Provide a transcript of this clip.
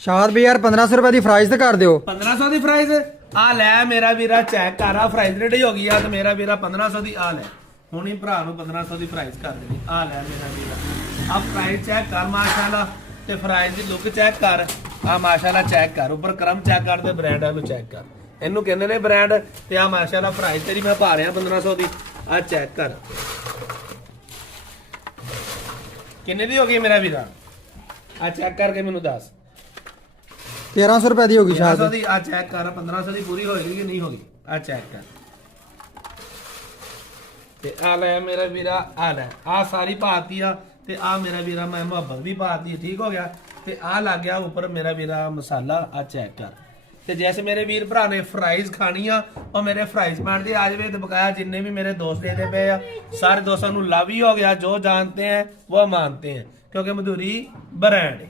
ਸ਼ਾਦ ਵੀ ਯਾਰ 1500 ਰੁਪਏ ਦੀ ਫਰਾਈਜ਼ ਤੇ ਕਰ ਦਿਓ। 1500 ਦੀ ਪ੍ਰਾਈਸ ਆ ਲੈ ਮੇਰਾ ਵੀਰਾ, ਚੈੱਕ ਕਰ ਆ ਪ੍ਰਾਈਸ ਰੇਟ ਹੋ ਗਈ ਆ ਤੇ ਮੇਰਾ ਵੀਰਾ 1500 ਦੀ ਆ ਲੈ। ਹੁਣ ਹੀ ਭਰਾ ਨੂੰ 1500 ਦੀ ਪ੍ਰਾਈਸ ਕਰ ਦੇਣੀ। ਆ ਲੈ ਮੇਰਾ ਵੀਰਾ, ਆ ਪ੍ਰਾਈਸ ਚੈੱਕ ਕਰ ਮਾਸ਼ਾਅੱਲਾ, ਤੇ ਪ੍ਰਾਈਸ ਦੀ ਲੁੱਕ ਚੈੱਕ ਕਰ। ਆ ਮਾਸ਼ਾਅੱਲਾ ਚੈੱਕ ਕਰ, ਉੱਪਰ ਕਰਮ ਚੈੱਕ ਕਰ ਤੇ ਬ੍ਰਾਂਡ ਨੂੰ ਚੈੱਕ ਕਰ। ਇਹਨੂੰ ਕਹਿੰਦੇ ਨੇ ਬ੍ਰਾਂਡ। ਤੇ ਆ ਮਾਸ਼ਾਅੱਲਾ ਪ੍ਰਾਈਸ ਤੇਰੀ ਮੈਂ ਪਾ ਰਿਹਾ 1500 ਦੀ। ਆ ਚੈੱਕ ਕਰ ਕਿੰਨੇ ਦੀ ਹੋ ਗਈ ਮੇਰਾ ਵੀਰਾ, ਆ ਚੈੱਕ ਕਰਕੇ ਮੈਨੂੰ ਦੱਸ। 1300 ਰੁਪਏ ਦੀ ਹੋਗੀ ਸ਼ਾਦ 1500 ਦੀ। ਆ ਚੈੱਕ ਕਰ 1500 ਦੀ ਪੂਰੀ ਹੋਏਗੀ ਕਿ ਨਹੀਂ ਹੋਗੀ। ਆ ਚੈੱਕ ਕਰ ਤੇ ਆ ਲੈ ਮੇਰਾ ਵੀਰਾ, ਆ ਲੈ ਆ ਸਾਰੀ ਪਾਤੀ ਆ। ਤੇ ਆ ਮੇਰਾ ਵੀਰਾ ਮੈਂ ਮੁਹੱਬਤ ਵੀ ਪਾਤੀ। ਠੀਕ ਹੋ ਗਿਆ। ਤੇ ਆ ਲੱਗ ਗਿਆ ਉੱਪਰ ਮੇਰਾ ਵੀਰਾ ਮਸਾਲਾ। ਆ ਚੈੱਕ ਕਰ। ਤੇ ਜੈਸੇ ਮੇਰੇ ਵੀਰ ਭਰਾ ਨੇ ਫਰਾਈਜ਼ ਖਾਣੀ ਆ, ਉਹ ਮੇਰੇ ਫਰਾਈਜ਼ ਬਣ ਦੇ ਆ ਜਾਵੇ। ਤੇ ਬਕਾਇਆ ਜਿੰਨੇ ਵੀ ਮੇਰੇ ਦੋਸਤ ਇਹਦੇ ਪਏ ਆ, ਸਾਰੇ ਦੋਸਤਾਂ ਨੂੰ ਲਵ ਹੀ ਹੋ ਗਿਆ। ਜੋ ਜਾਣते हैं वो मानते हैं, क्योंकि मधुरी ब्रांड है।